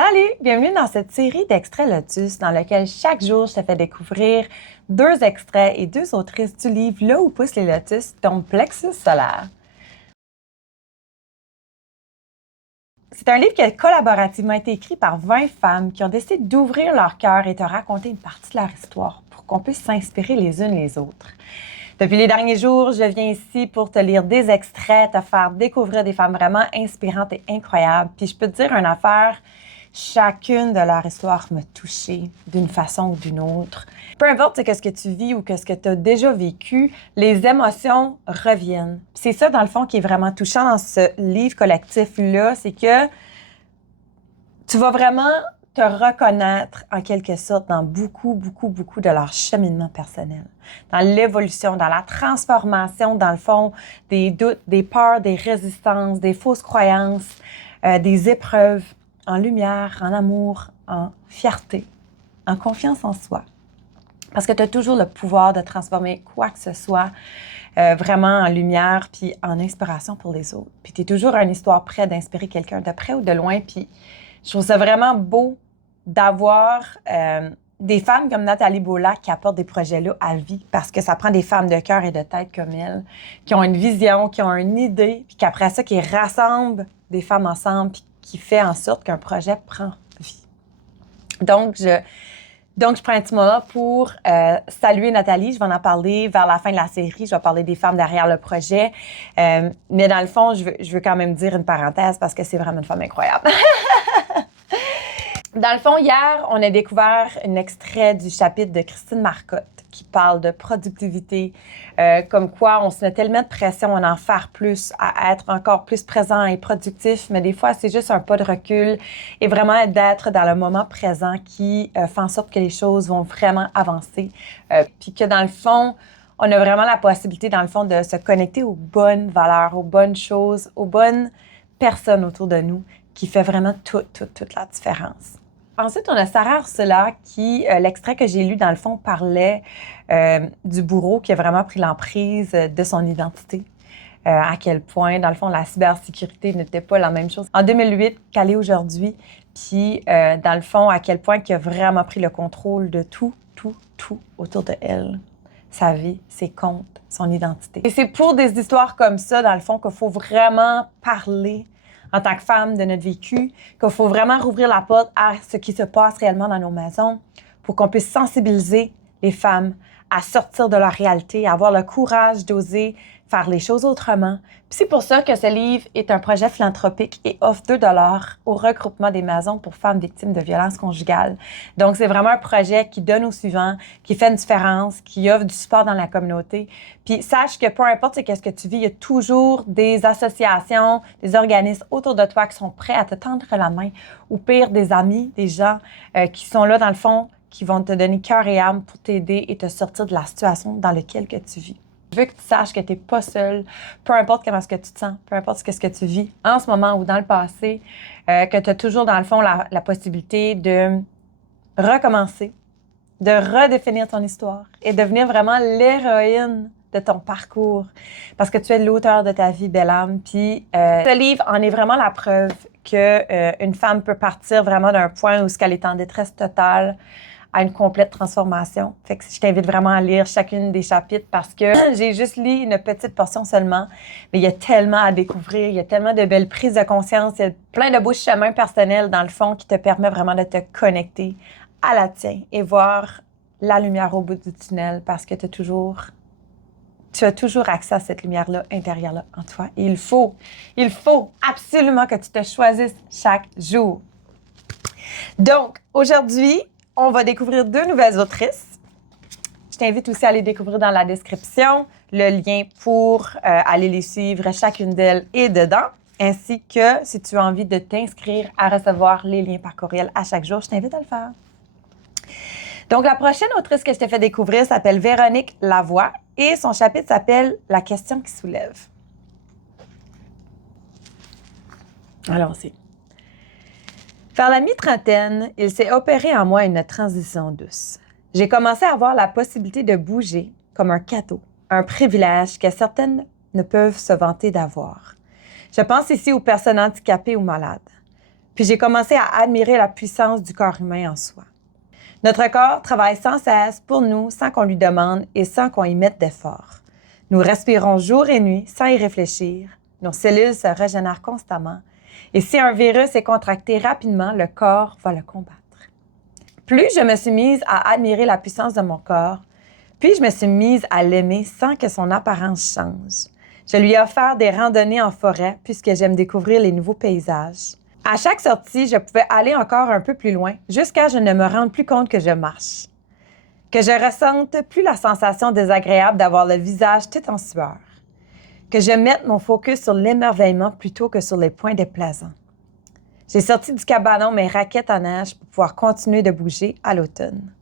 Salut! Bienvenue dans cette série d'extraits Lotus dans laquelle chaque jour je te fais découvrir 2 extraits et 2 autrices du livre Là où poussent les lotus, ton plexus solaire. C'est un livre qui a collaborativement été écrit par 20 femmes qui ont décidé d'ouvrir leur cœur et de raconter une partie de leur histoire pour qu'on puisse s'inspirer les unes les autres. Depuis les derniers jours, je viens ici pour te lire des extraits, te faire découvrir des femmes vraiment inspirantes et incroyables. Puis je peux te dire une affaire, chacune de leur histoire m'a touchée d'une façon ou d'une autre. Peu importe ce que tu vis ou ce que tu as déjà vécu, les émotions reviennent. Puis c'est ça, dans le fond, qui est vraiment touchant dans ce livre collectif-là, c'est que tu vas vraiment te reconnaître en quelque sorte dans beaucoup de leur cheminement personnel, dans l'évolution, dans la transformation, dans le fond, des doutes, des peurs, des résistances, des fausses croyances, des épreuves, en lumière, en amour, en fierté, en confiance en soi. Parce que tu as toujours le pouvoir de transformer quoi que ce soit vraiment en lumière puis en inspiration pour les autres. Puis tu es toujours une histoire prête d'inspirer quelqu'un de près ou de loin. Puis je trouve ça vraiment beau d'avoir des femmes comme Nathalie Beaulac qui apportent des projets-là à vie parce que ça prend des femmes de cœur et de tête comme elle, qui ont une vision, qui ont une idée, puis qu'après ça, qui rassemblent des femmes ensemble, puis qui fait en sorte qu'un projet prend vie. Donc, je prends un petit moment pour saluer Nathalie. Je vais en parler vers la fin de la série. Je vais parler des femmes derrière le projet. Mais dans le fond, je veux quand même dire une parenthèse parce que c'est vraiment une femme incroyable. Dans le fond, hier, on a découvert un extrait du chapitre de Christine Marcotte qui parle de productivité, comme quoi on se met tellement de pression à en faire plus, à être encore plus présent et productif, mais des fois, c'est juste un pas de recul et vraiment d'être dans le moment présent qui fait en sorte que les choses vont vraiment avancer. Puis que dans le fond, on a vraiment la possibilité, dans le fond, de se connecter aux bonnes valeurs, aux bonnes choses, aux bonnes personnes autour de nous qui fait vraiment toute la différence. Ensuite, on a Sarah Ursula qui, l'extrait que j'ai lu, dans le fond, parlait du bourreau qui a vraiment pris l'emprise de son identité. À quel point, dans le fond, la cybersécurité n'était pas la même chose en 2008 qu'elle est aujourd'hui. Puis, dans le fond, à quel point il a vraiment pris le contrôle de tout autour de elle. Sa vie, ses comptes, son identité. Et c'est pour des histoires comme ça, dans le fond, qu'il faut vraiment parler en tant que femme de notre vécu, qu'il faut vraiment rouvrir la porte à ce qui se passe réellement dans nos maisons pour qu'on puisse sensibiliser les femmes à sortir de leur réalité, à avoir le courage d'oser faire les choses autrement. Puis c'est pour ça que ce livre est un projet philanthropique et offre 2 $ au regroupement des maisons pour femmes victimes de violences conjugales. Donc, c'est vraiment un projet qui donne au suivant, qui fait une différence, qui offre du support dans la communauté. Puis sache que peu importe qu'est-ce que tu vis, il y a toujours des associations, des organismes autour de toi qui sont prêts à te tendre la main, ou pire, des amis, des gens qui sont là dans le fond, qui vont te donner cœur et âme pour t'aider et te sortir de la situation dans laquelle que tu vis. Je veux que tu saches que tu n'es pas seule, peu importe comment est-ce que tu te sens, peu importe ce que tu vis en ce moment ou dans le passé, que tu as toujours dans le fond la possibilité de recommencer, de redéfinir ton histoire et devenir vraiment l'héroïne de ton parcours parce que tu es l'auteur de ta vie, belle âme. Puis ce livre en est vraiment la preuve qu'une femme peut partir vraiment d'un point où elle est en détresse totale à une complète transformation. Fait que je t'invite vraiment à lire chacune des chapitres parce que j'ai juste lu une petite portion seulement, mais il y a tellement à découvrir, il y a tellement de belles prises de conscience, il y a plein de beaux chemins personnels dans le fond qui te permet vraiment de te connecter à la tienne et voir la lumière au bout du tunnel parce que tu as toujours accès à cette lumière-là, intérieure-là, en toi. Et il faut absolument que tu te choisisses chaque jour. Donc, aujourd'hui, on va découvrir 2 nouvelles autrices. Je t'invite aussi à les découvrir dans la description. Le lien pour aller les suivre, chacune d'elles est dedans. Ainsi que, si tu as envie de t'inscrire à recevoir les liens par courriel à chaque jour, je t'invite à le faire. Donc, la prochaine autrice que je t'ai fait découvrir s'appelle Véronique Lavoie et son chapitre s'appelle « La question qui soulève ». Allons-y. Vers la mi-trentaine, il s'est opéré en moi une transition douce. J'ai commencé à avoir la possibilité de bouger comme un cadeau, un privilège que certaines ne peuvent se vanter d'avoir. Je pense ici aux personnes handicapées ou malades. Puis j'ai commencé à admirer la puissance du corps humain en soi. Notre corps travaille sans cesse pour nous, sans qu'on lui demande et sans qu'on y mette d'effort. Nous respirons jour et nuit sans y réfléchir. Nos cellules se régénèrent constamment. Et si un virus est contracté rapidement, le corps va le combattre. Plus je me suis mise à admirer la puissance de mon corps, puis je me suis mise à l'aimer sans que son apparence change. Je lui ai offert des randonnées en forêt puisque j'aime découvrir les nouveaux paysages. À chaque sortie, je pouvais aller encore un peu plus loin jusqu'à ce que je ne me rende plus compte que je marche. Que je ressente plus la sensation désagréable d'avoir le visage tout en sueur. Que je mette mon focus sur l'émerveillement plutôt que sur les points déplaisants. J'ai sorti du cabanon mes raquettes à neige pour pouvoir continuer de bouger à l'automne.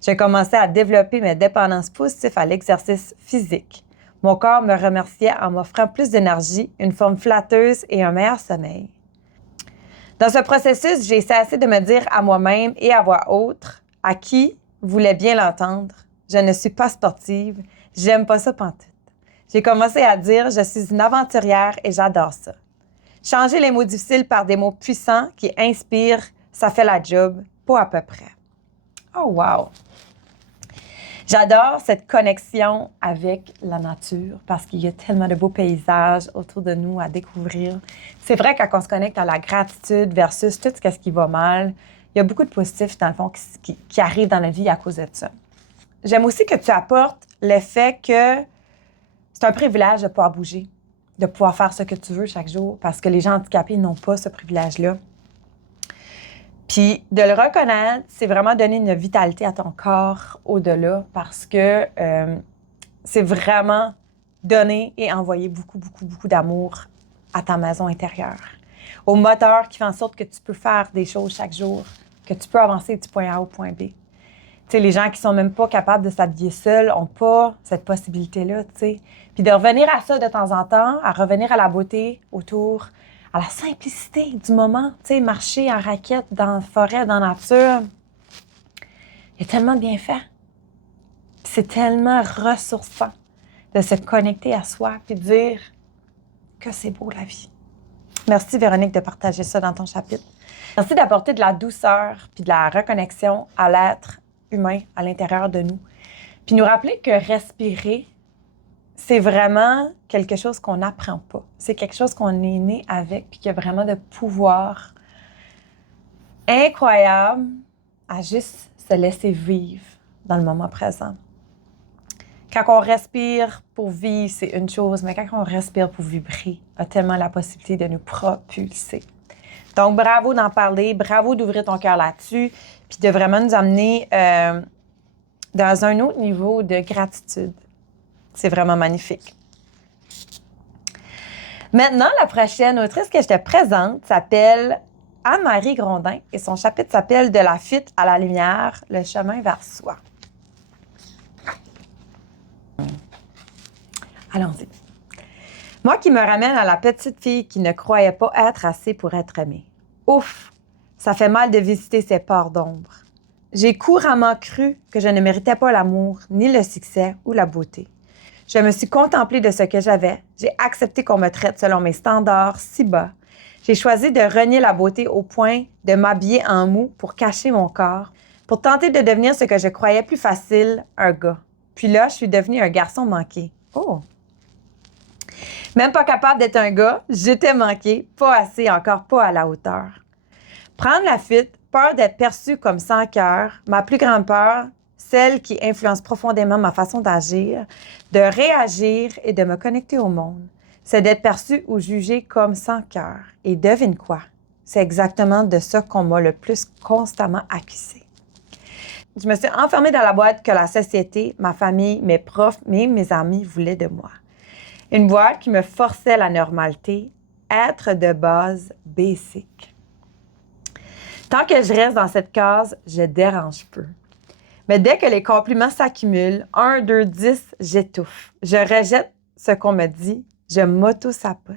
J'ai commencé à développer mes dépendances positives à l'exercice physique. Mon corps me remerciait en m'offrant plus d'énergie, une forme flatteuse et un meilleur sommeil. Dans ce processus, j'ai cessé de me dire à moi-même et à voix haute, à qui voulait bien l'entendre, je ne suis pas sportive, j'aime pas ça pantoute. J'ai commencé à dire, je suis une aventurière et j'adore ça. Changer les mots difficiles par des mots puissants qui inspirent, ça fait la job, pas à peu près. Oh wow! J'adore cette connexion avec la nature parce qu'il y a tellement de beaux paysages autour de nous à découvrir. C'est vrai, quand on se connecte à la gratitude versus tout ce qui va mal, il y a beaucoup de positifs, dans le fond, qui arrivent dans la vie à cause de ça. J'aime aussi que tu apportes le fait que c'est un privilège de pouvoir bouger, de pouvoir faire ce que tu veux chaque jour parce que les gens handicapés n'ont pas ce privilège-là. Puis de le reconnaître, c'est vraiment donner une vitalité à ton corps au-delà parce que c'est vraiment donner et envoyer beaucoup, beaucoup, beaucoup d'amour à ta maison intérieure. Au moteur qui fait en sorte que tu peux faire des choses chaque jour, que tu peux avancer du point A au point B. Tu sais, les gens qui sont même pas capables de s'habiller seuls n'ont pas cette possibilité-là, tu sais. Puis de revenir à ça de temps en temps, à revenir à la beauté autour, à la simplicité du moment, tu sais, marcher en raquette dans la forêt, dans la nature. Il y a tellement de bienfaits. Puis c'est tellement ressourçant de se connecter à soi puis de dire que c'est beau la vie. Merci Véronique de partager ça dans ton chapitre. Merci d'apporter de la douceur puis de la reconnexion à l'être humain à l'intérieur de nous. Puis nous rappeler que respirer, c'est vraiment quelque chose qu'on n'apprend pas. C'est quelque chose qu'on est né avec puis qui a vraiment de pouvoir incroyable à juste se laisser vivre dans le moment présent. Quand on respire pour vivre, c'est une chose, mais quand on respire pour vibrer, a tellement la possibilité de nous propulser. Donc, bravo d'en parler, bravo d'ouvrir ton cœur là-dessus, puis de vraiment nous amener dans un autre niveau de gratitude. C'est vraiment magnifique. Maintenant, la prochaine autrice que je te présente s'appelle Anne-Marie Grondin et son chapitre s'appelle « De la fuite à la lumière, le chemin vers soi ». Allons-y. Moi qui me ramène à la petite fille qui ne croyait pas être assez pour être aimée. Ouf, ça fait mal de visiter ces parts d'ombre. J'ai couramment cru que je ne méritais pas l'amour, ni le succès ou la beauté. Je me suis contemplée de ce que j'avais. J'ai accepté qu'on me traite selon mes standards si bas. J'ai choisi de renier la beauté au point de m'habiller en mou pour cacher mon corps, pour tenter de devenir ce que je croyais plus facile, un gars. Puis là, je suis devenue un garçon manqué. Oh! Même pas capable d'être un gars, j'étais manqué, pas assez, encore pas à la hauteur. Prendre la fuite, peur d'être perçue comme sans cœur, ma plus grande peur, celle qui influence profondément ma façon d'agir, de réagir et de me connecter au monde, c'est d'être perçue ou jugée comme sans cœur. Et devine quoi? C'est exactement de ça qu'on m'a le plus constamment accusée. Je me suis enfermée dans la boîte que la société, ma famille, mes profs, mes amis voulaient de moi. Une boîte qui me forçait la normalité, être de base basic. Tant que je reste dans cette case, je dérange peu. Mais dès que les compliments s'accumulent, 1, 2, 10, j'étouffe. Je rejette ce qu'on me dit, je m'auto-sapote.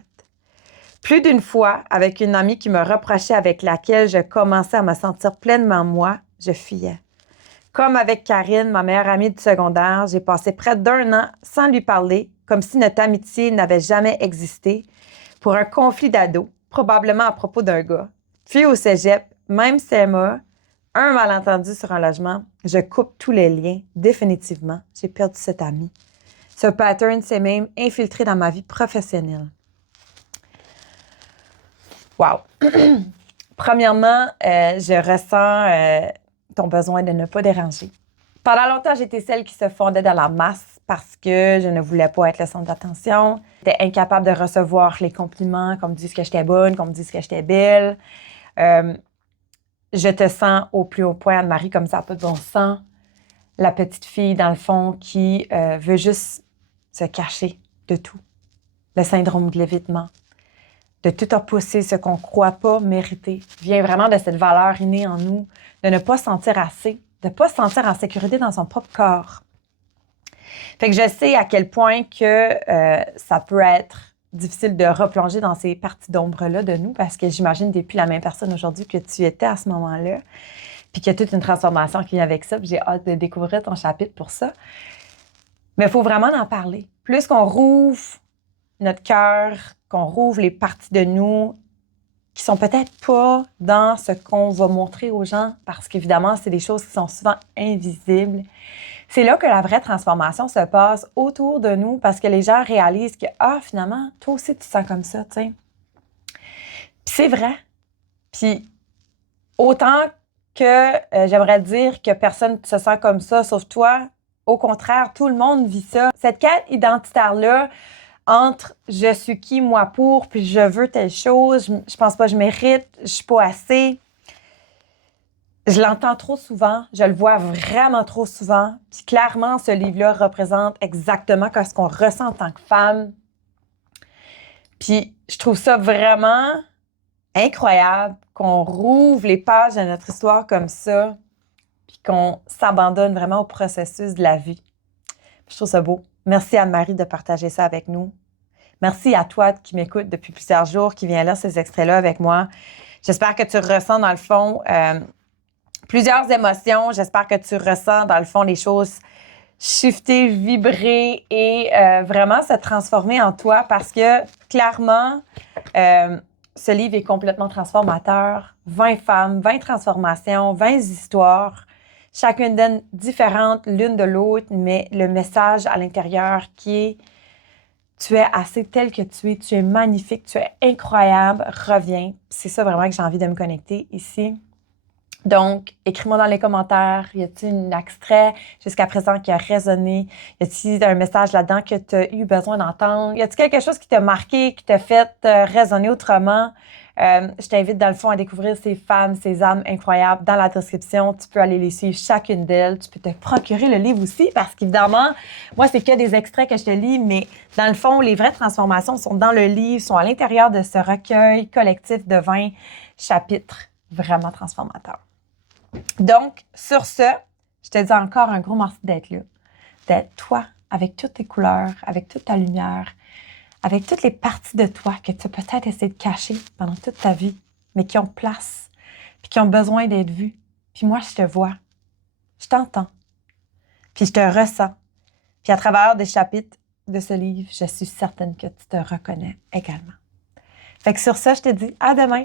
Plus d'une fois, avec une amie qui me reprochait avec laquelle je commençais à me sentir pleinement moi, je fuyais. Comme avec Karine, ma meilleure amie du secondaire, j'ai passé près d'1 an sans lui parler, comme si notre amitié n'avait jamais existé, pour un conflit d'ados, probablement à propos d'un gars. Puis au cégep, même CMA, un malentendu sur un logement, je coupe tous les liens, définitivement. J'ai perdu cet ami. Ce pattern s'est même infiltré dans ma vie professionnelle. Wow! Premièrement, je ressens ton besoin de ne pas déranger. Pendant longtemps, j'étais celle qui se fondait dans la masse parce que je ne voulais pas être le centre d'attention. J'étais incapable de recevoir les compliments, qu'on me dise que j'étais bonne, qu'on me dise que j'étais belle. Je te sens au plus haut point, Anne-Marie, comme ça, pas de bon sens. La petite fille, dans le fond, qui veut juste se cacher de tout. Le syndrome de l'évitement. De tout repousser ce qu'on ne croit pas mériter, vient vraiment de cette valeur innée en nous, de ne pas se sentir assez, de ne pas se sentir en sécurité dans son propre corps. Fait que je sais à quel point que ça peut être difficile de replonger dans ces parties d'ombre-là de nous, parce que j'imagine que tu n'es plus la même personne aujourd'hui que tu étais à ce moment-là, puis qu'il y a toute une transformation qui vient avec ça, puis j'ai hâte de découvrir ton chapitre pour ça. Mais il faut vraiment en parler. Plus qu'on rouvre notre cœur, qu'on rouvre les parties de nous qui sont peut-être pas dans ce qu'on va montrer aux gens, parce qu'évidemment, c'est des choses qui sont souvent invisibles. C'est là que la vraie transformation se passe autour de nous, parce que les gens réalisent que, finalement, toi aussi, tu te sens comme ça, tu sais. Puis c'est vrai. Puis autant que j'aimerais dire que personne ne se sent comme ça, sauf toi, au contraire, tout le monde vit ça. Cette quête identitaire-là, entre je suis qui, moi, pour, puis je veux telle chose, je pense pas que je mérite, je suis pas assez. Je l'entends trop souvent, je le vois vraiment trop souvent. Puis clairement, ce livre-là représente exactement ce qu'on ressent en tant que femme. Puis je trouve ça vraiment incroyable qu'on rouvre les pages de notre histoire comme ça, puis qu'on s'abandonne vraiment au processus de la vie. Je trouve ça beau. Merci Anne-Marie de partager ça avec nous. Merci à toi qui m'écoute depuis plusieurs jours, qui vient lire ces extraits-là avec moi. J'espère que tu ressens dans le fond plusieurs émotions. J'espère que tu ressens dans le fond les choses shifter, vibrer et vraiment se transformer en toi, parce que clairement, ce livre est complètement transformateur. 20 femmes, 20 transformations, 20 histoires. Chacune d'elles différentes l'une de l'autre, mais le message à l'intérieur qui est « Tu es assez tel que tu es magnifique, tu es incroyable, reviens ». C'est ça vraiment que j'ai envie de me connecter ici. Donc, écris-moi dans les commentaires, y a-t-il un extrait jusqu'à présent qui a résonné? Y a-t-il un message là-dedans que tu as eu besoin d'entendre? Y a-t-il quelque chose qui t'a marqué, qui t'a fait résonner autrement? Je t'invite dans le fond à découvrir ces femmes, ces âmes incroyables. Dans la description, tu peux aller les suivre chacune d'elles. Tu peux te procurer le livre aussi, parce qu'évidemment, moi, c'est que des extraits que je te lis, mais dans le fond, les vraies transformations sont dans le livre, sont à l'intérieur de ce recueil collectif de 20 chapitres vraiment transformateurs. Donc, sur ce, je te dis encore un gros merci d'être là, d'être toi, avec toutes tes couleurs, avec toute ta lumière, avec toutes les parties de toi que tu as peut-être essayé de cacher pendant toute ta vie, mais qui ont place, puis qui ont besoin d'être vues. Puis moi, je te vois, je t'entends, puis je te ressens. Puis à travers des chapitres de ce livre, je suis certaine que tu te reconnais également. Fait que sur ça, je te dis à demain!